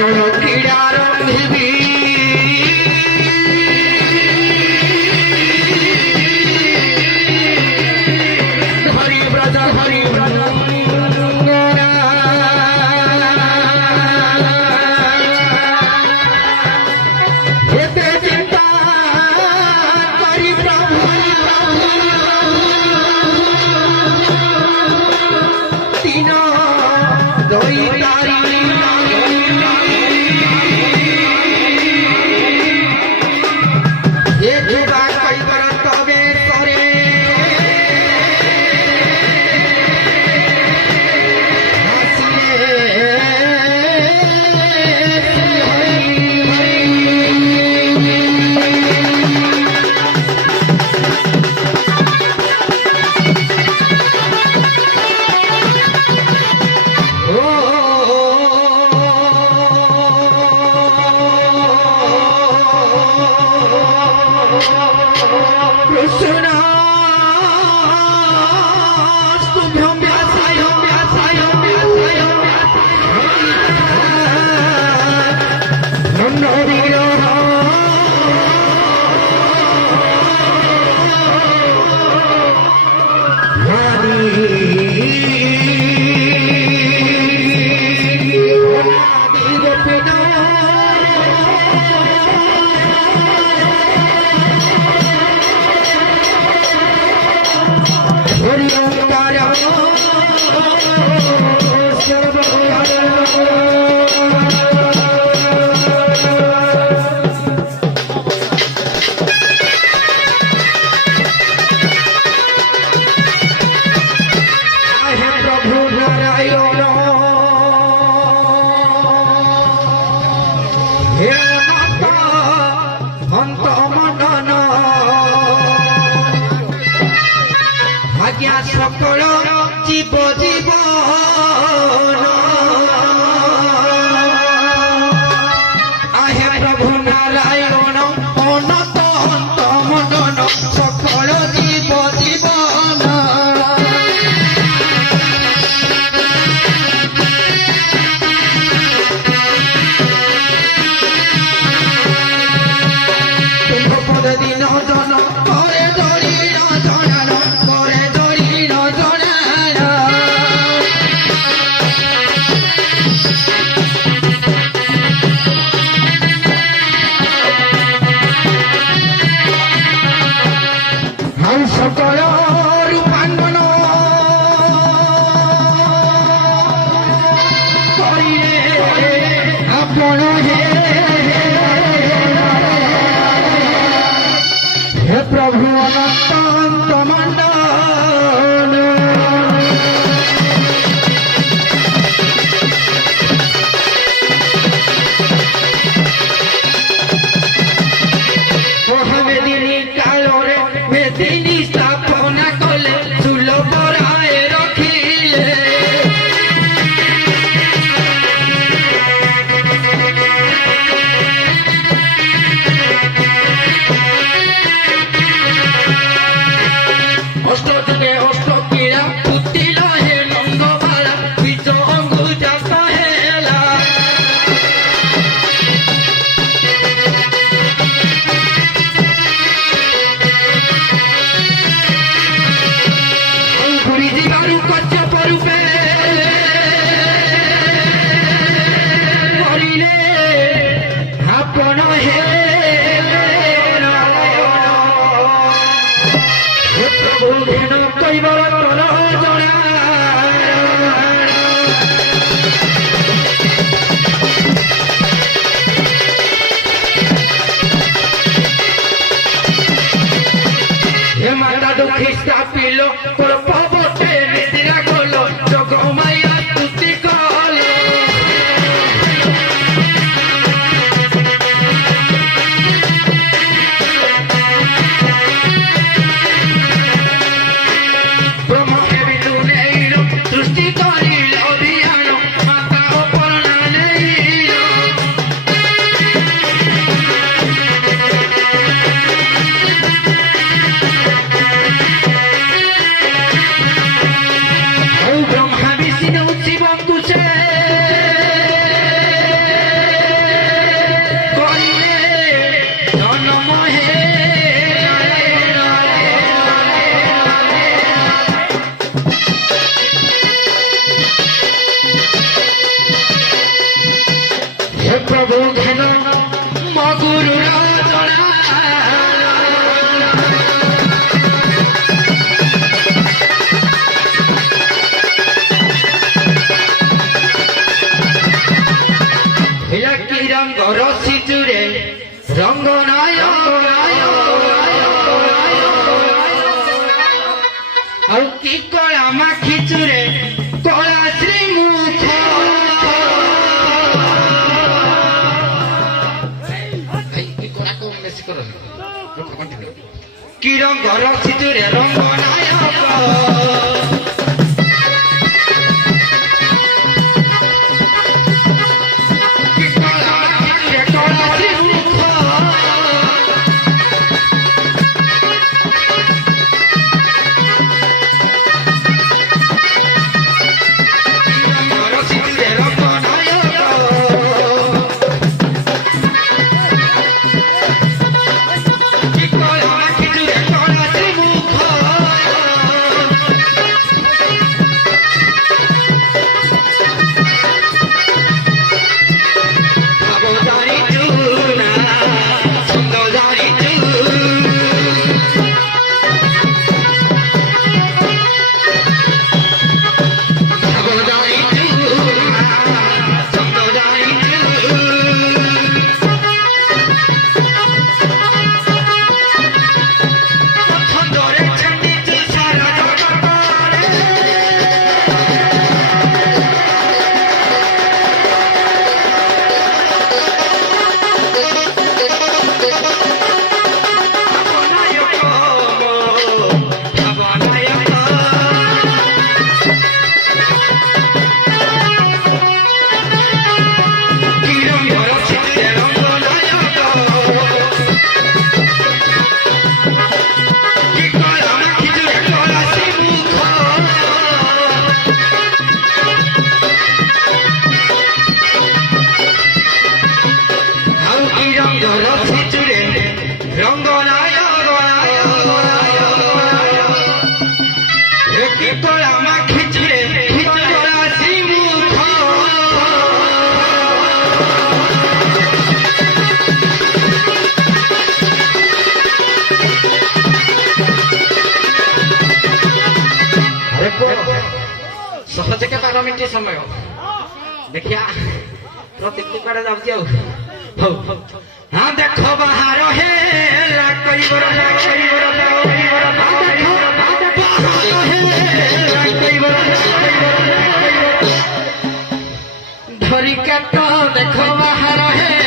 जल क्रीड़ा रंधिबी हरि व्रज चिंता करी प्रभु तीन दई सकल जीव जीवन आहे प्रभु नारायण अनंत अंत मदन सकल जीव जीवन तुम पद दिन जन करे धरी जन करे धरी जन हम सकल रूपांगन आपण हे प्रभु अनंत अंत मंडन मेदिनी काल मेदिनी स्थापना कले चूल बराए रखिले अष्ट जुगे अष्ट पीड़ा पुतिल हे लंगबाला बीज अंगुजा कहेला अंकुरी जीवाणु कच्छप रूपे मरिले आपण हे प्रभु धेन कैवल तल जड़ा हे माता दुखी स्थापिल तोर पवते निद्रा ରଙ୍ଗର ସିଚୁରେ ରଙ୍ଗ ନାୟ ଆଉ କି କଳା ମାଖି ଚୁରେ କଳା ଶ୍ରୀମୁଖ କି ରଙ୍ଗର ସିଚୁରେ ରଙ୍ଗ ନାୟକ सहज के 12 मिनट समय देखिया प्रतीक कड़े जाऊँ हाँ देख बाहर है धरी काट देख बाहर है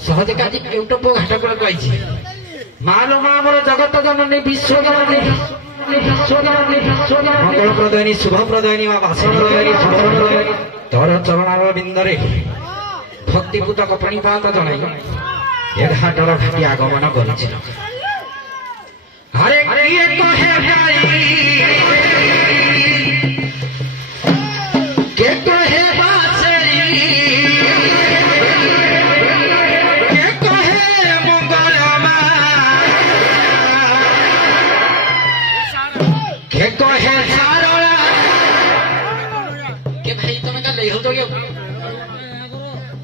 सहज का यूट्यूब घाट कही मालो माँ मोर जगत जननी विश्व मंगल प्रदायिनी शुभ प्रदायिनी भाषण प्रदायिनी तोर चरणार बिंदरे भक्तिपूतक प्रणिपात जन घाटर घाटी आगमन कर ले हो तो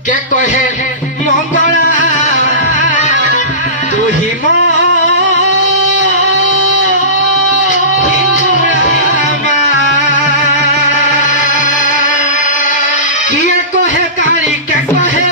क्या कहे मंगला तू ही किया कहे कारी क्या कहे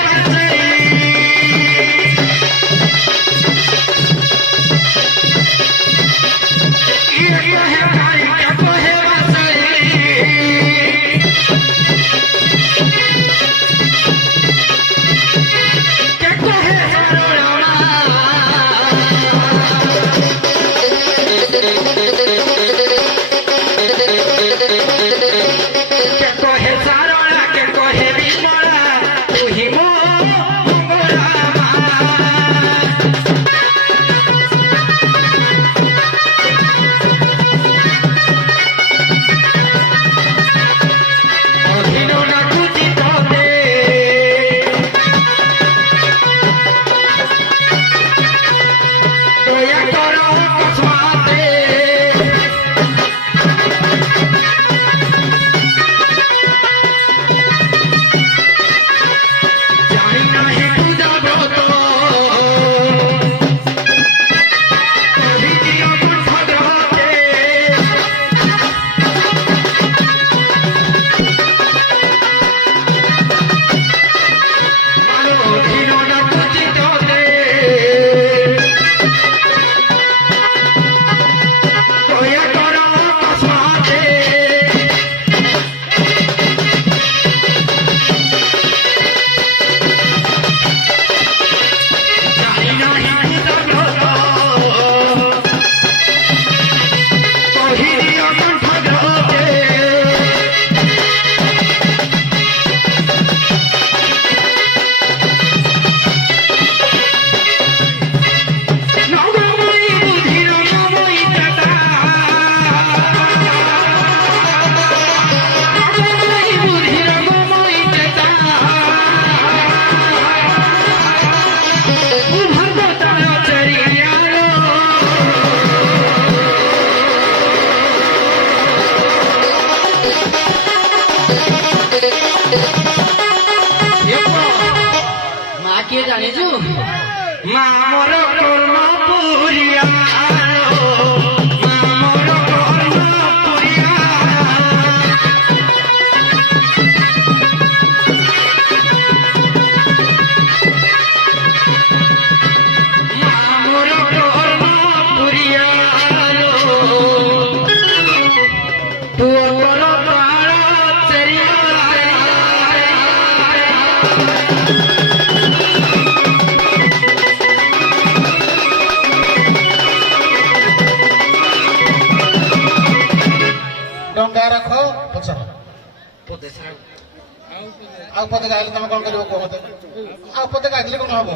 पद गाइले तुम कौन कर पद गाइले कौन हम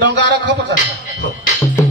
डंगा रख पचार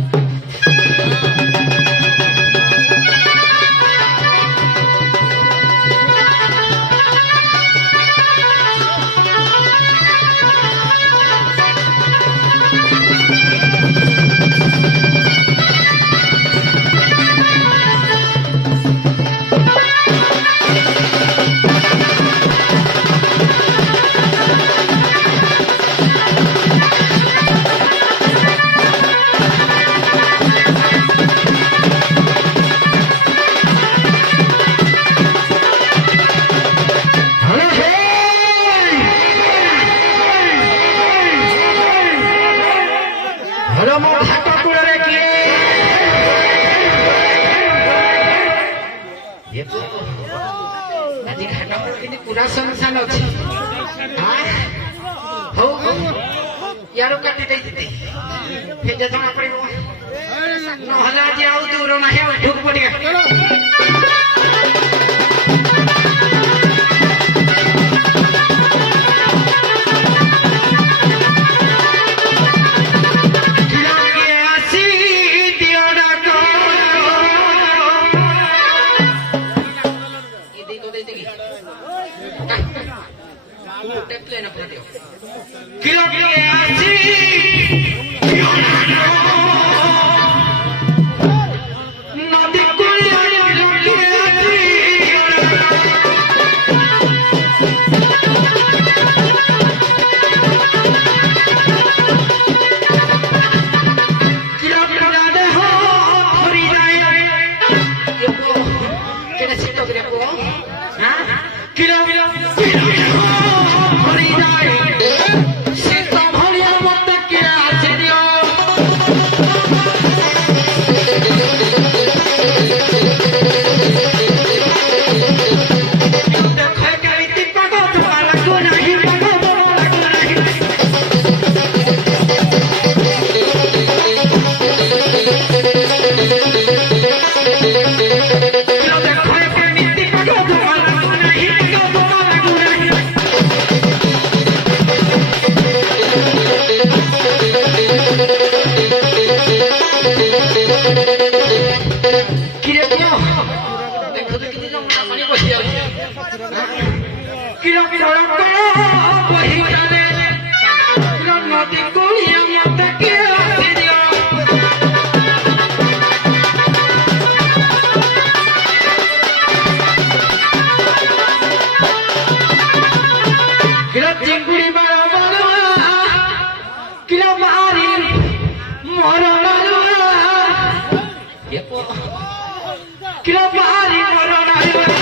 यारो काटी देते फिर जतना पड़े न हला जाओ दूर ना है ढुक पड़ेगा नदी কিরে কিয় দেখো তো কিনি যমুনা পানি বহি যাচ্ছে কিরে কিরে বহি যাবে নদী কুলিয়া মতে কে আসি দিও কিরে চিঙ্গুড়ি মারা মারা কিরে মারি মরা মারা কিরে মারি মরা মারা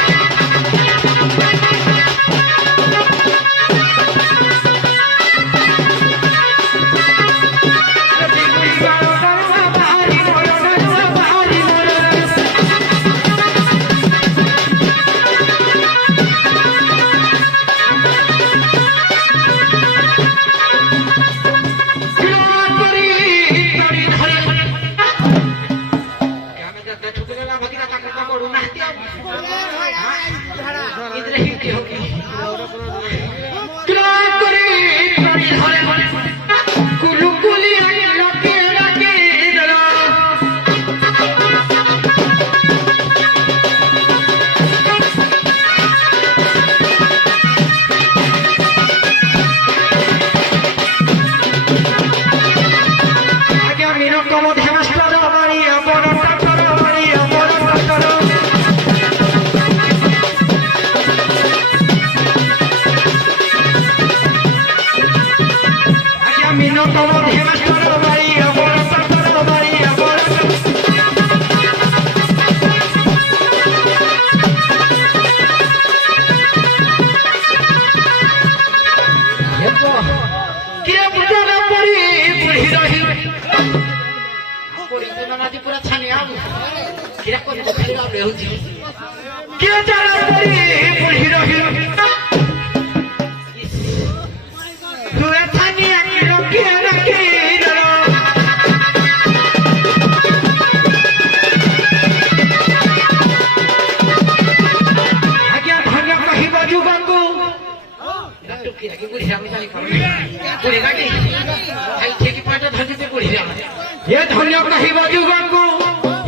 ये धन्य कहिब जुगको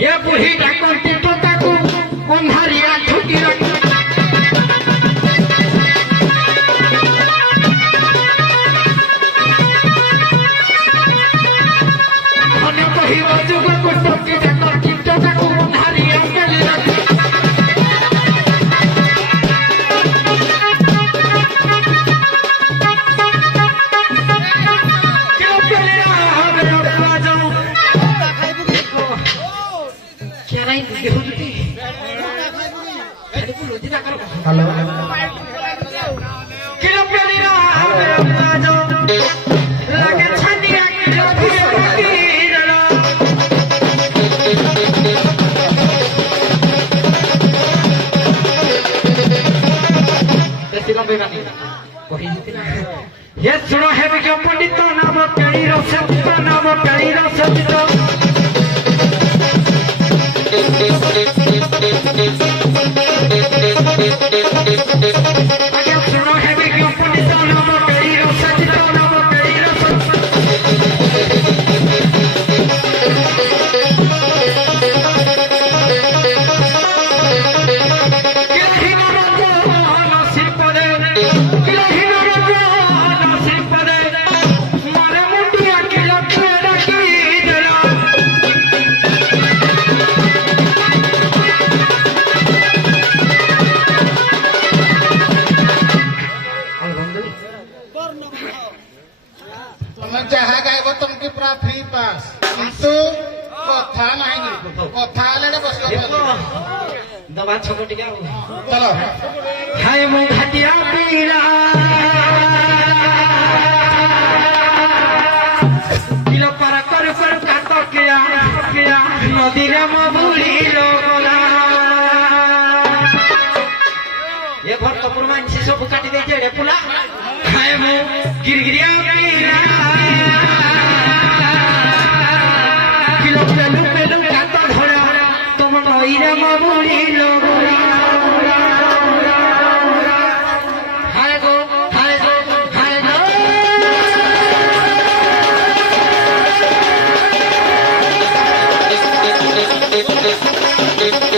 ये बुढ़ी डाकती तोताको कुम्हारिया ठुकी रखी धन्य कहिब जुगको टोकी डाकती तोताको कुम्हारिया मेली रखी हेलो किलो पेलिना बाजो लगे छनिया किलो फिरो बेसी लंबे बानी कहि जिते ना ये सुनो है कि पंडित नाम केड़ी रसत नाम केड़ी रसत सुनो है भी क्यों पंडित नाम केड़ी रसत नाम केड़ी रसत किलही नरको नसीब पदे किलही नरको नसीब पदे मारे मुंडिया किला पेड़ा की देला जहाँ गायब तुमकी पूरा फ्री पास किंतु कथा नहीं कथा ले बस दबा छको टिका चलो हाय मो घाटिया पीरा किलो पारा कर काट किया नदी रे म बुली लोगला ये भरतपुर मानसी सब काटी दे जेड़े पुला हाय मो गिरगिरिया पीरा किलो पेलू काट धरा तुम नई रे म बुली लोगला Thank you.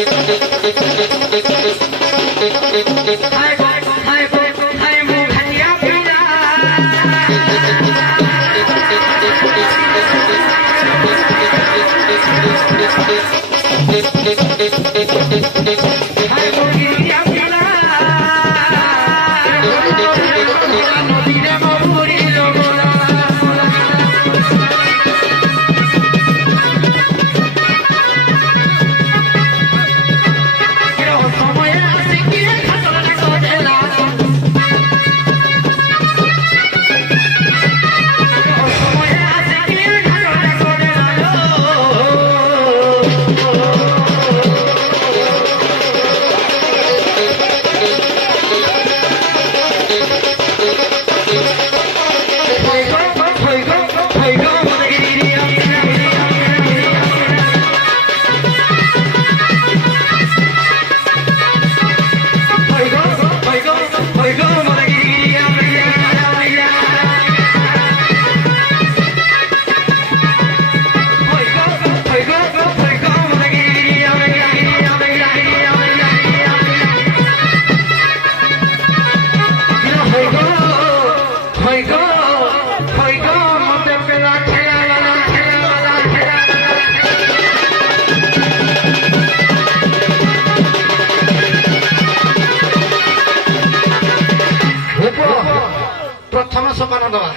दवा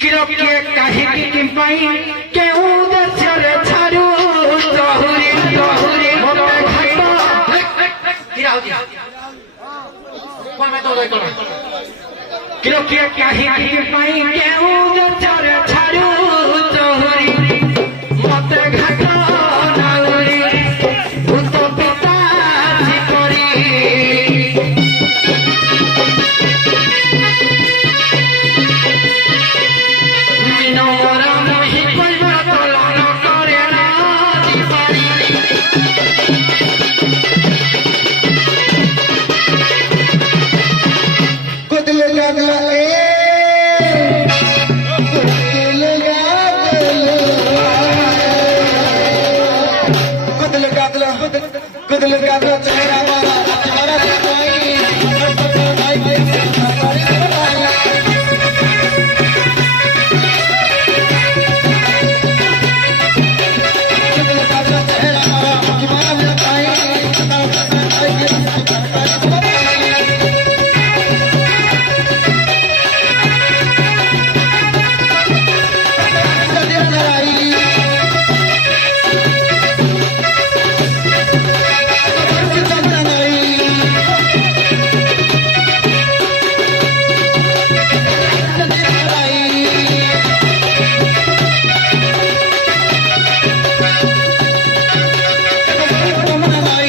किलो के काहे की पाई केउ दछरे छारू तोहरी तोहरी मोते खटो किरा होती कोन में तो दई कोन किलो के काहे की पाई केउ दछरे छारू तोहरी मोते खटो नाउरी भूत पिता जिपरी मिनोरा मोहि परिवर्तन करे ना दिवारी कुदल गागला कुदल गागला चेहरा मारा तुम्हारा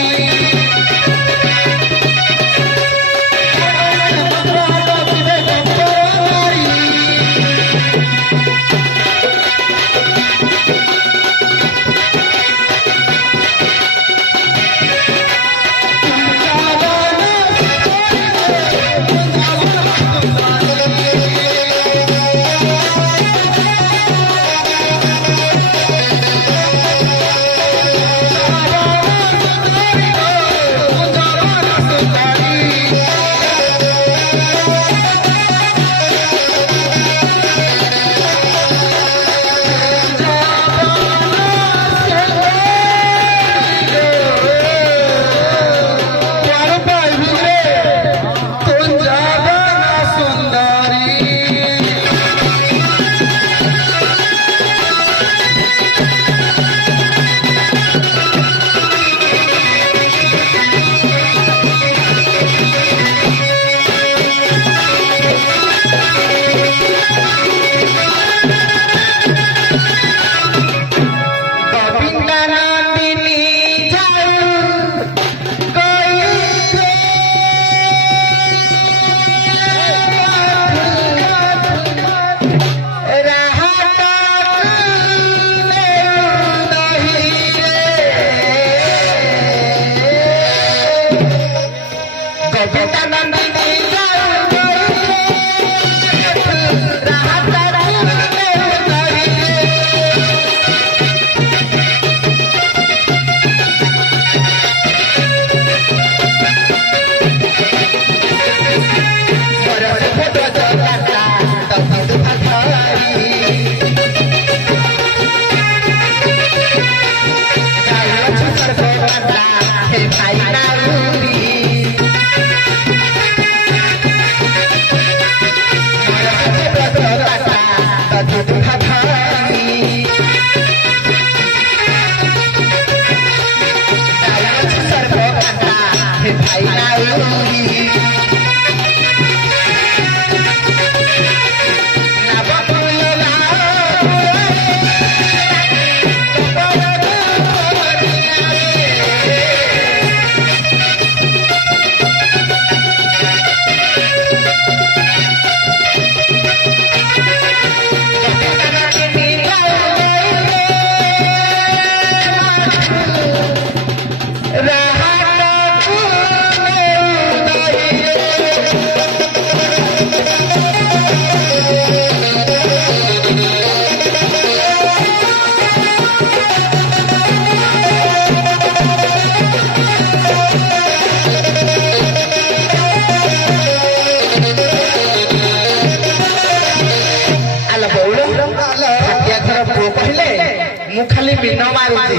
कोई खाली बिना मारुची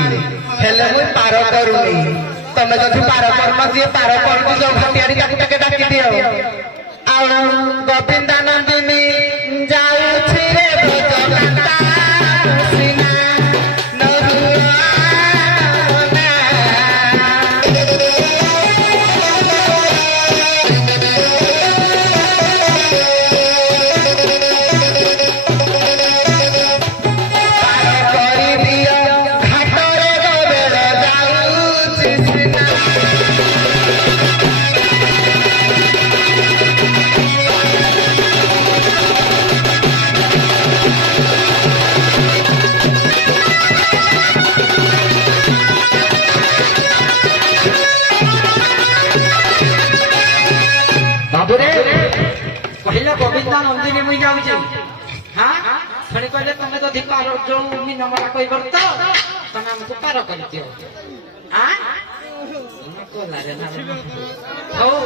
हेले मुई पार करूनी तमे जदि पार करम जे पार करबो जो भटियारी ताकू टके डाकी दियो ଗୋବିନ୍ଦାନନ୍ଦିନୀ ଯାଉଛି ରେ ଭଜନତା ସିନା କହିଲେ ଗୋବିନ୍ଦା ନନ୍ଦିନୀ ମୁଇଁ ଯାଉଛି ହଁ ଶୁଣି କହିଲେ ତମେ ଯଦି ପାର ଯୋଉ ନମ୍ବର କହିବାର ତ ତମେ ଆମକୁ ପାର କରିଦିଅ ହଉ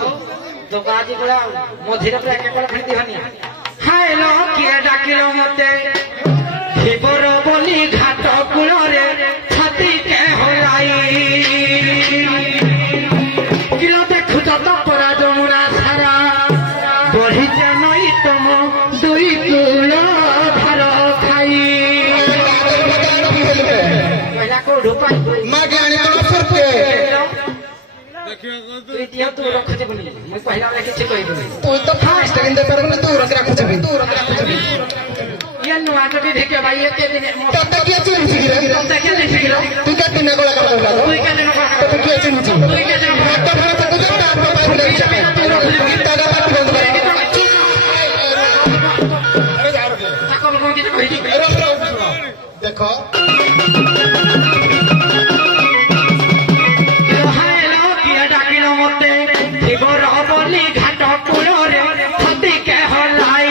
ତ ଆଜି ପୁରା ମଝିରେ ପୁରା କେବଳ ଫେଣି ହନି ହାଇଲ କିଏ ଡାକିଲ ମତେ ଥିବର ବୋଲି ଘାଟ କୂଳରେ ଛାତି କେ ହଲାଇ କିଲ ଦେଖୁଛ ତ ପରା ଯମୁନା ସାରା ବଢିছে নই তম দুই কুল ভার খাই পয়লা কোড়ু পাই মাগে আনি তো সরকে তুই দিও তু রখছে বলি মই পয়লা লেখিছি কইবি তুই তো ফার্স্ট কিন্তু পারবি তুই রাখছিবি ইয়া নুয়া যদি দেখে ভাই একে দিনে তোতে কি চিনছি রে তোতে কে দেখি গেল তুই কে দিনে গোলা কাম লাগা তুই কে দিনে তোতে কি চিনছি তুই কে দিনে তো ভাত তো যা তার বাবা ফুলে যাবে টাকা পাঠ বন্ধ করে আরে যাও রে তাকল কোন কিছু কইছি দেখো হাইল কিয়ে ডাকিল মতে ধিবর বলি ঘাট কূଳରେ ছাতি কে হলাই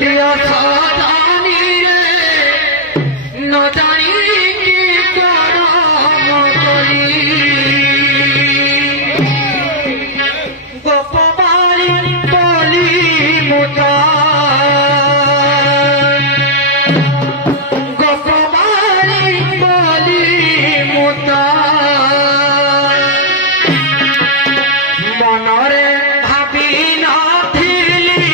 किया साजानी रे न जानी की करम कली गोपबारी कली मुता गोपबारी कली मुता मनरे भाबी नथिली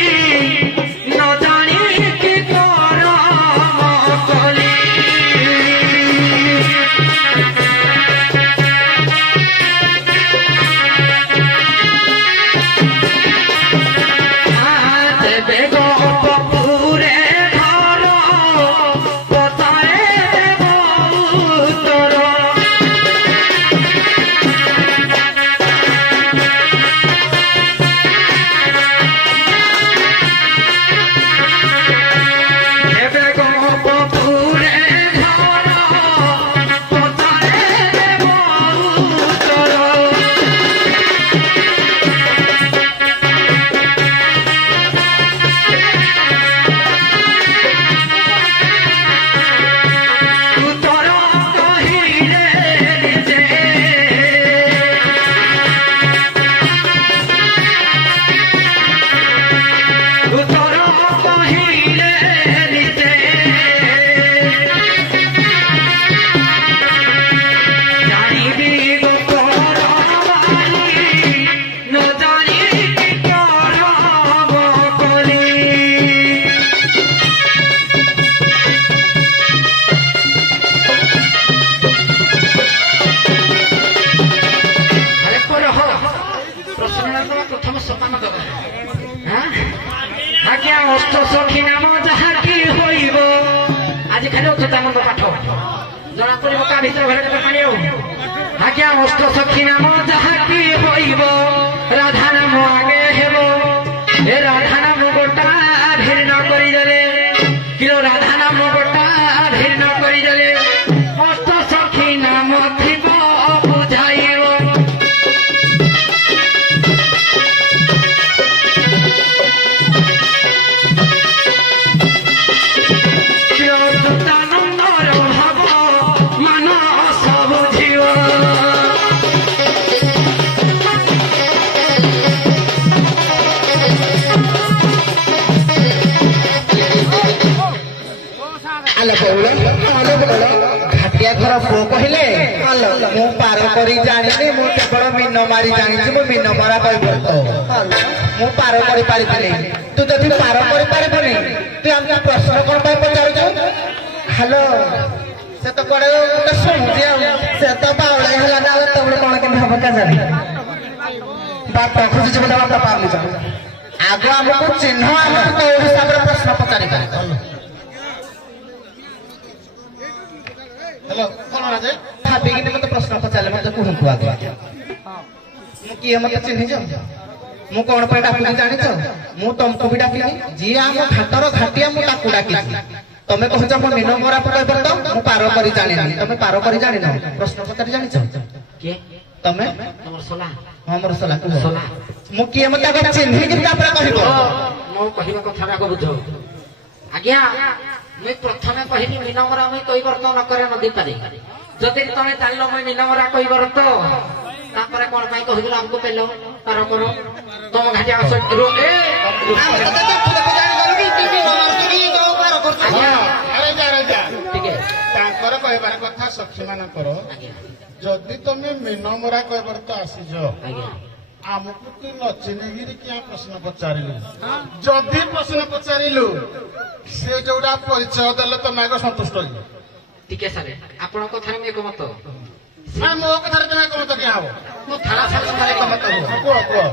न जानी कि करम कली देवे गो बपुरे घर पतारे देव उतर देवे गो बपुरे घर पतारे देव उतर উত্তর কহিলে নিজে উত্তর কহিলে নিজে জানিবি গোপর বাণী ন জানি কি করব কলি আরে পরে হ প্রশ্নটা প্রথম সমান দেবে হ্যাঁ আজ্ঞা অষ্ট সখী নাম যাহা কি হইব আজি খালি অচ্যুতানন্দ পাঠ জনা পড়িব কা ভিতর ঘরে কেতে পানি আজ্ঞা অষ্ট সখী নাম যাহা কি হইব রাধা নাম আগে হেব এ রাধা নাম গোটা ভিন্ন করি দেলে কিলো রাধা নাম গোটা ভিন্ন করি দেলে অষ্ট সখী নাম থিব বুঝাইব অচ্যুতানন্দর ভাব মানস বুঝিব ଆଲୋ ବଉଳ ଘାଟିଆ ଘର ପୁଅ କହିଲେ ଆଲୋ ମୁଁ ପାର କରି ଜାଣିନି ମୁଁ କେବଳ ମିନ ମାରି ଜାଣିଛି ମୁଁ ମିନ ମରା କହିବର୍ତ୍ତ ମୁଁ ପାର କରିପାରିବିନି ତୁ ଯଦି ପାର କରିପାରିବୁନି ତୁ ଆମକୁ ପ୍ରଶ୍ନ କଣ ପାଇଁ ପଚାରୁଛୁ ହ୍ୟାଲୋ ସେ ତ କୁଆଡେ ଗୋଟେ ଶୁଣୁଛି ଆଉ ସେ ତ ବାଉଳା ହେଲା ନା ତମେ କଣ କେମିତି ହବ କେଜାଣି ବାପା ଖୋଜୁଛି ବୋଧେ ବାପା ପାରୁନି ଆଗ ଆମକୁ ଚିହ୍ନ ଆମକୁ କୋଉ ହିସାବରେ ପ୍ରଶ୍ନ ପଚାରିବା ହ୍ୟାଲୋ କଣ ରାଜେ ଭାବିକିନି ମତେ ପ୍ରଶ୍ନ ପଚାରିଲେ ମତେ କୁହନ୍ତୁ ଆଗ ମୁଁ କିଏ ମତେ ଚିହ୍ନିଛ ମୁଁ କଣ ପାଇଁ ଡାକିଲି ଜାଣିଛ ମୁଁ ତମକୁ ବି ଡାକିଲି ଯିଏ ଆମ ଘାଟର ଘାଟିଆ ମୁଁ ତାକୁ ଡାକିଛି ତମେ କହୁଛ ମୁଁ ମିନ ମରା କହିବର୍ତ୍ତ ମୁଁ ପାର କରି ଜାଣିନି ତମେ ପାର କରି ଜାଣିନ ପ୍ରଶ୍ନ ପଚାରି ଜାଣିଛ କିଏ ତମେ ତମର ସଲା ହଁ ମୋର ସଲା କୁହ ସଲା ମୁଁ କିଏ ମତେ ଆଗ ଚିହ୍ନିକି ତାପରେ କହିବ ମୋ କହିବା କଥାଟା ବୁଝ ଆଜ୍ଞା ମୁଇଁ ପ୍ରଥମେ କହିଲି ମିନମରା ମୁଇଁ କହିବର୍ତ୍ତ ନ କରେ ନଦୀ ପାରି ଯଦି ତମେ ଜାଣିଲ ମୁଇଁ ମିନମରା କହିବର୍ତ୍ତ ତାପରେ କଣ ପାଇଁ କହିଲ ଆମକୁ ପେଲ ପାର କର ତମ ଘାଟିଆ ଟିକେ ତାଙ୍କର କହିବାର କଥା ସଖୀ ମାନଙ୍କର ଆଜ୍ଞା ଯଦି ତମେ ମିନମରା କହିବର୍ତ୍ତ ଆସିଛ ଆଜ୍ଞା ଆମକୁ ତୁ ନ ଚିହ୍ନିକିରି କିଆ ପ୍ରଶ୍ନ ପଚାରିଲୁ ଯଦି ପ୍ରଶ୍ନ ପଚାରିଲୁ ସେ ଯୋଉଟା ପରିଚୟ ଦେଲେ ତମେ ଆଗ ସନ୍ତୁଷ୍ଟ ହେଇଯିବ ଟିକେ ସାରେ ଆପଣଙ୍କ କଥାରେ ମୁଁ ଏକମତ ମୋ କଥାରେ ତମେ ଏକମତ କିଆ ହବ ମୁଁ ଥାନା ସାରେ ସଙ୍ଗରେ ଏକମତ କୁହ କୁହ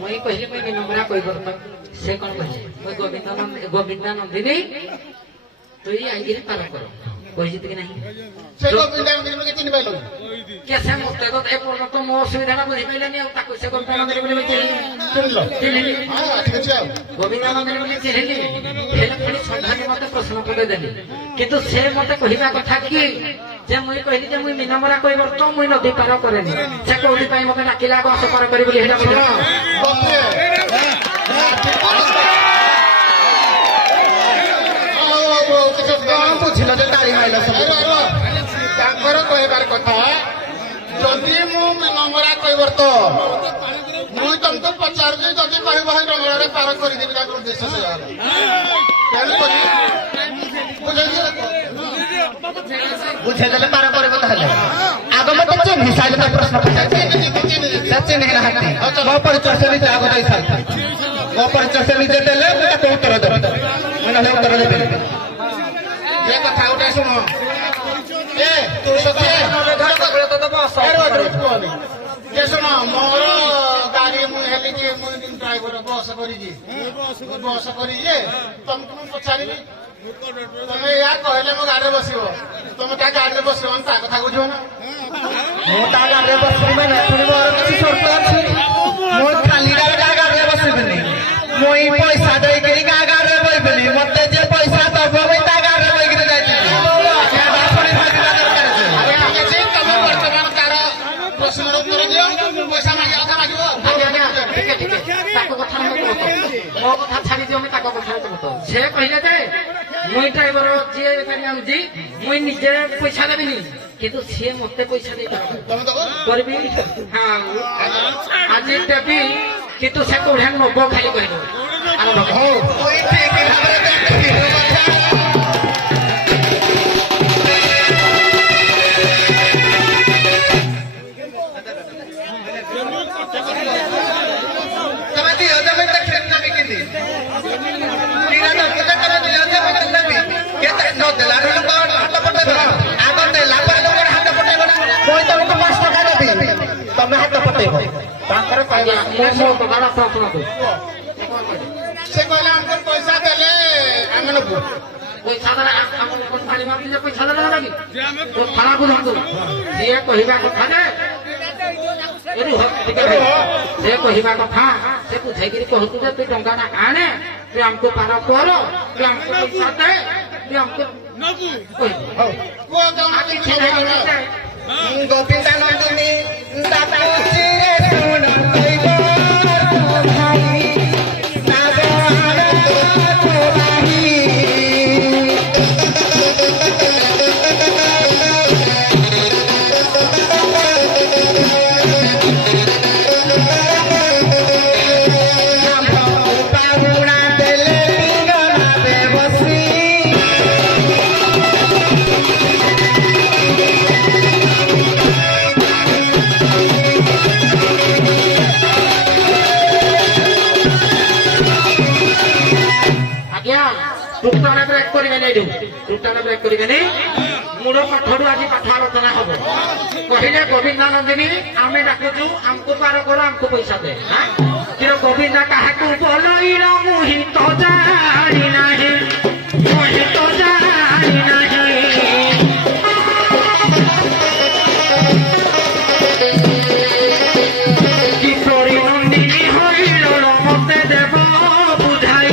ମୁଇଁ କହିଲି ମୁଇଁ ମିନମରା କହିବର୍ତ୍ତ ସେ କଣ କହିଲେ ମୁଇଁ ଗୋବିନ୍ଦାନନ୍ଦିନୀ তুই আইগিরি পার কর কইছি কি নাই সে গোবিন্দানন্দিনীকে চিনি পাইল কে সে মতে তো এ পর্যন্ত মো অসুবিধাটা বুঝি পাইলানি আর তাকে সে গোবিন্দানন্দিনী বলে চিনিল হ্যাঁ ঠিক আছে গোবিন্দানন্দিনী বলে চিনিলি হেলে খালি সন্ধানী মতে প্রশ্ন করে দেলি কিন্তু সে মতে কহিবা কথা কি যে মুই কহিলি যে মুই মিনমরা কইবর তো মুই নদী পার করেনি সে কোটি পাই মতে ডাকিলা গো আস পার করি বলি হেলা বুঝা कौन बुझिल जे ताली माइल सब ତାଙ୍କର କହିବାର କଥା ଯଦି ମୁଁ ନମ୍ବରା କହିବ ତ ମୁଁ ତମକୁ ପଚାରୁଛି ଯଦି କହିବ ଭାଇ ନମ୍ବରାରେ ପାର କରିଦେବି ତାଙ୍କର ଉଦ୍ଦେଶ୍ୟ ସେ ତେଣୁକରି ବୁଝେଇଦେଲେ ପାର କରିବ ତାହେଲେ ଆଗ ମତେ ଚିହ୍ନି ସାଇଲେ ତ ପ୍ରଶ୍ନ ପଚାରିଛି ଚିହ୍ନି ନାହାନ୍ତି ମୋ ପରିଚୟ ସେ ନିଜେ ଆଗ ଦେଇଥାନ୍ତି ମୋ ପରିଚୟ ସେ ନିଜେ ଦେଲେ ମୁଁ ତାକୁ ଉତ୍ତର ଦେବି ମୁଁ ନହେଲେ ଉତ୍ତର ଦେବିନି ଏ କଥା ଗୋଟେ ଶୁଣ ଶୁଣ ମୋର ଗାଡି ମୁଁ ହେଲି ଯେ ମୁଁ ଡ୍ରାଇଭର ବସ କରିଛି ବସ କରିଛି ତମକୁ ମୁଁ ପଚାରିବି ତମେ ଏହା କହିଲେ ମୋ ଗାଡିରେ ବସିବ ତମେ ତା ଗାଡିରେ ବସିବ ତା କଥା ବୁଝିବ ନା ମୁଁ ତା ଗାଡ଼ିରେ ବସିବି ମାନେ ପୁଣି ମୋର କିଛି ସର୍ତ୍ତ ଅଛି ମୁଁ ଖାଲିଟାରେ ତା ଗାଡ଼ିରେ ବସିବିନି ମୁଁ ଏଇ ପଇସା ଦେଇକିରି କାହା ଗାଡ଼ିରେ ବଇବିନି ମତେ ଯେ ପଇସା ଦବ ମୁଁ ତା ଗାଡ଼ିରେ ବଇକିରି ଯାଇଥିଲି ତମେ ବର୍ତ୍ତମାନ ତାର ପ୍ରଶ୍ନର ଉତ୍ତର ଦିଅ ପଇସା ମାଗିବା କଥା ମାଗିବ ତାଙ୍କ କଥା ମୋ କଥା ଛାଡ଼ି ଦିଅ ତାଙ୍କ କଥା ସେ କହିଲେ ଯେ ମୁଇଁ ଡ୍ରାଇଭର ଯିଏ ଗାଡ଼ି ଆଣୁଛି ମୁଇଁ ନିଜେ ପଇସା ଦେବିନି କିନ୍ତୁ ସିଏ ମତେ ପଇସା ଦେଇପାରିବ ତମେ ଦବ କରିବି ହଁ ଆଜି ଦେବି କିନ୍ତୁ ସେ କୋଉଠି ନବ ଖାଲି କହିବ ହଉ ଠିକ ଭାବରେ ତମେ ହାତ ପଟେଇବ ତାଙ୍କର କହିବା ସେ କହିଲେ ଆମକୁ ପଇସା ଦେଲେ ଆମେ ନେବୁ ପଇସା ଦେଲେ ପଇସା ଦେଲେ ଲାଗି ଥାନାକୁ ଧରନ୍ତୁ ସିଏ କହିବା କଥା ଯେ ସେ କହିବା କଥା ସେ ବୁଝେଇକିରି କହୁଛୁ ଯେ ତୁ ଟଙ୍କାଟା ଆଣେ ତୁ ଆମକୁ ପାର କର ତୁ ଆମକୁ ପଇସା ଦେ ତୁ ଆମକୁ କୁହ କଣ ଗୋପୀତାନନ୍ଦିନୀ ଦାତାଶ୍ରୀ ଶୁଣ କହିବ ଭାଇ ଟୁଟାଟା ବ୍ରେକ୍ କରିବେନି ଏଇଠୁ ଟୁଟାଟା ବ୍ରେକ୍ କରିବେନି ମୂଳ ପାଠରୁ ଆଜି ପାଠ ଆଲୋଚନା ହବ କହିଲେ ଗୋବିନ୍ଦାନନ୍ଦିନୀ ଆମେ ଡାକୁଛୁ ଆମକୁ ପାର କର ଆମକୁ ପଇସା ଦେ କିନ୍ତୁ ଗୋବିନ୍ଦା କାହାକୁ ବୋଲଇଲା ମୁହିଁ ତ ଜାଣି ନାହିଁ ମୁହିଁ ତ ଜାଣି ନାହିଁ କିଶୋରୀ ନନ୍ଦିନୀ ହଇଲ ମତେ ଦେବ ବୁଝାଇ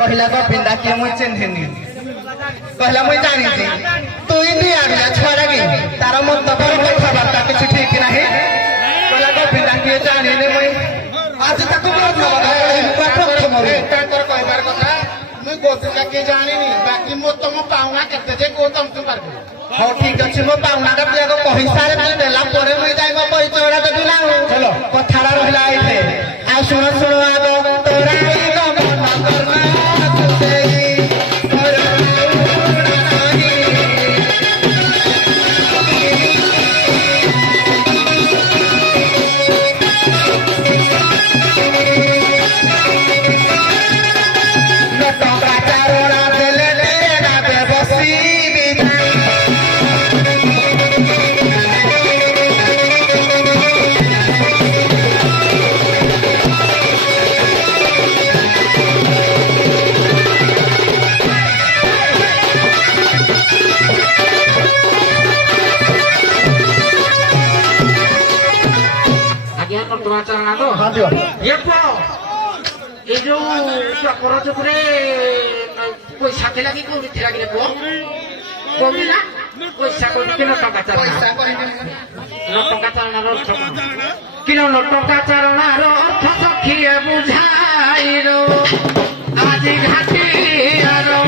କହିଲା ଗୋବିନ୍ଦା କିଏ ମୁଁ ଚିହ୍ନିନି କହିଲା ମୁଁ ଜାଣିଛି ତୁଇ ଦିଆଡିଆ ଛୁଆଟା କି ତାର ମନ୍ତବ୍ୟ କଥାବାର୍ତ୍ତା କିଛି ଠିକ ନାହିଁ କହିଲା ଗୋବିନ୍ଦା କିଏ ଜାଣିନି ମୁଇଁ ଆଜି ତାକୁ ପ୍ରଥମରୁ ତାଙ୍କର କହିବାର କଥା ମୁଁ ଗୋବିନ୍ଦା କିଏ ଜାଣିନି ବାକି ମୁଁ ତମ ପାଉଣା କେତେ ଯେ କୋଉ ତମକୁ ପାରିବି ହଉ ଠିକ ଅଛି ମୋ ପାଉଣାଟା ତୁଇ ଆଗ କହିସାରେ ତୁ ଦେଲା ପରେ ମୁଇଁ ଯାଇ ମୋ ପରିଚୟଟା ଦେବି ନା କଥାଟା ରହିଲା ଏଇଠି ଆଉ ଶୁଣ ଶୁଣ ଆଗ ତୋରା नटवा चलना तो हाँ दियो ये को ये जो चक्कर चक्रे पैसा थिला कि कोबी थिला कि को कोबी ना पैसा को कि नटका चलना पैसा कहने नटका चलना रो अर्थ कि नटका चलना रो अर्थ सखिए बुझाई रो आज घाटी आरो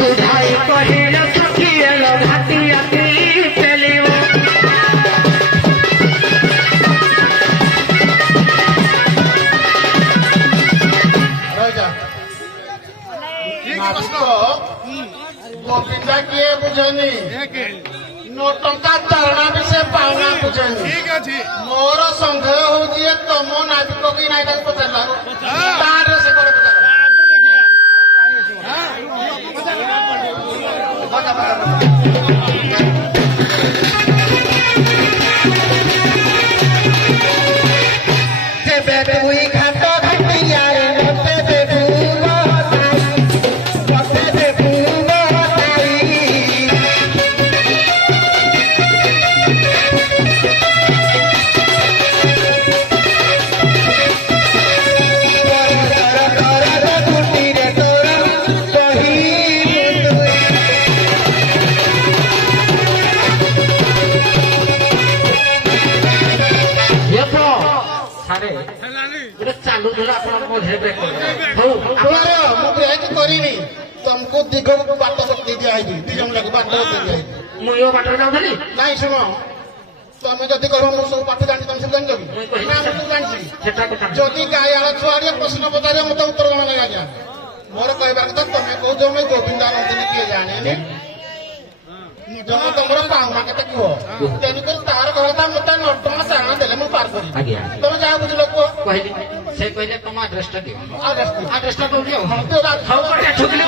बुझाई कहिल सखिए लो घाटी आती चलियो राजा गोविंदा किए बुझनी नोटंका चारणा भी से पावना बुझनी मोर संदेह होची तम नाविक की नाई ताको पचारला तारे से करे जेबे तुई घाट घाटिया रे मते दे फूल मते दे फूल चालू धरा आपण मधे ब्रेक हो हमारे मु ब्रेक करिनी तुमको दिगो बात बत्ती दिया है दी जम लगे बात बत्ती दिया है मु यो बाटर जाउथली नहीं सुनो तमे जदि करो मु सब पाठ जानि तुम सब जानि जबि ना मु जानि सेटा कथा जदि गायाला छुआरे प्रश्न पचारे मते उत्तर देना नहीं आज्ञा मोर कहबार କଥା तमे कहू जो मैं गोविंदानंद किए जाने ने जब तुमर पावना केते कियो तेनी कर तार कहता मते नटमा चाणा देले मु पार करी आज्ञा तमे जा बुझलो को कहली से कहले तुम एड्रेस टा दियो आदेश तो दियो हम तो रात हो पटे ठुकले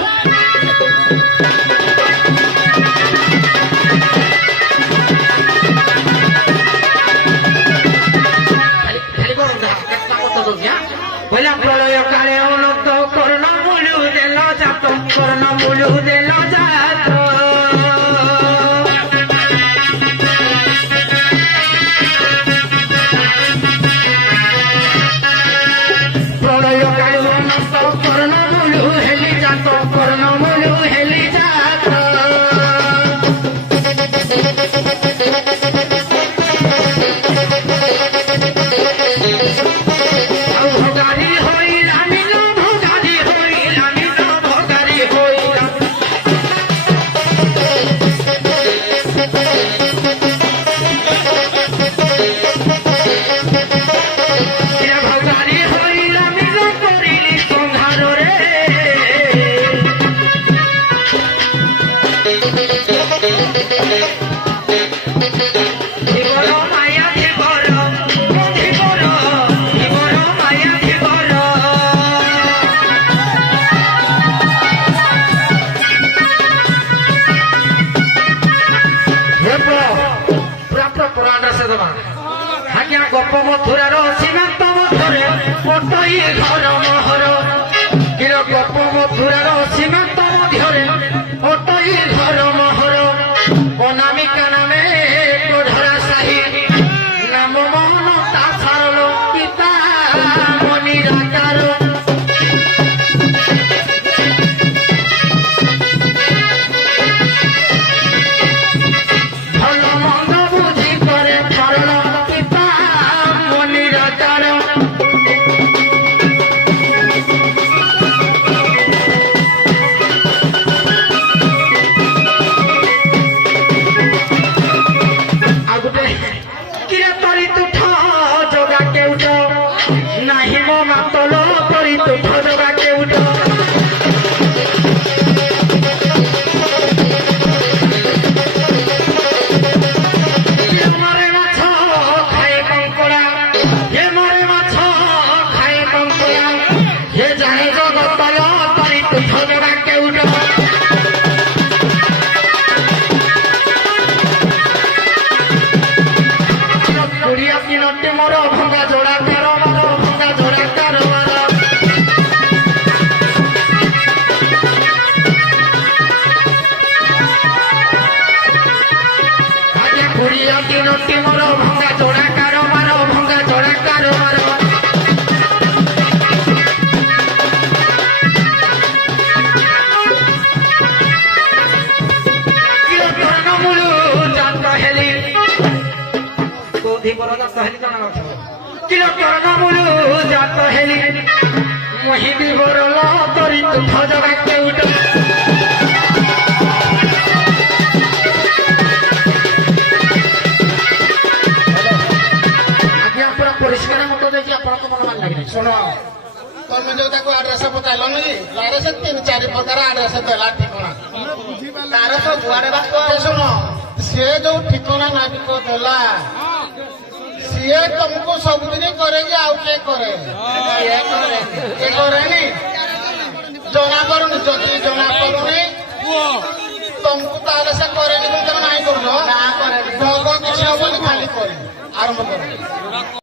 खाली कोन दा केतना मत दो क्या बोला प्रलय काले अनंत कर्ण मुलु देल जात कर्ण मुलु देल जात प्रलय काले अनंत कर्ण मुलु हेली जात कर्ण मुलु हेली जात भोगारी होइला मिलो भोगारी होइला मिलो भोगारी होइला ये भोगारी होइला मिलो करिली संहार रे धीवर माया धीवर धीवर धीवर माया धीवर प्राप्त पुराण से दबा आज्ञा गप मथुरार सीमांत मधुरे पटई घर महर किर गप मथुरार सीमांत मध्यरे पटई घर महर अनामिका नामे धरा साही नाम मोहन ता सारल पिता मनिराकार ଭଲ ମନ୍ଦ ବୁଝି କରେ ସରଳ ପିତା ମନିରାକାର ଧୀବର ଜାତ ହେଲି ଜଣା ଅଛ କିଲୋ ତୋର ନାମରୁ ଜାତ ହେଲି ମହି ଧୀବର ଲ ତରି ତୁଠ ଜଗା କେଉଟ ଆଜ୍ଞା ପୁରା ପରିଷ୍କାର ମତ ଦେଇଛି ଆପଣଙ୍କ ମନ ଭଲ ଲାଗିଲା ଶୁଣ ତମେ ଯୋଉ ତାକୁ ଆଡ୍ରେସ ପଚାରିଲ ନୁହେଁ ଆଡ୍ରେସ 3-4 ପ୍ରକାର ଆଡ୍ରେସ ଦେଲା ଠିକଣା ତାର ତ ଗୁଆଡେ ବାଟ ଶୁଣ ସିଏ ଯୋଉ ଠିକଣା ନାବିକ ଦେଲା ସିଏ ତମକୁ ସବୁଦିନ କରେ କି ଆଉ କିଏ କରେ କିଏ କରେନି ଜଣା ପଡୁନି ଯଦି ଜଣା ପଡୁନି ତମକୁ ତାହେଲେ ସେ କରେନି ତମେ ନାହିଁ କରୁଛ କିଛି ହବନି ଖାଲି କରିବି ଆରମ୍ଭ କର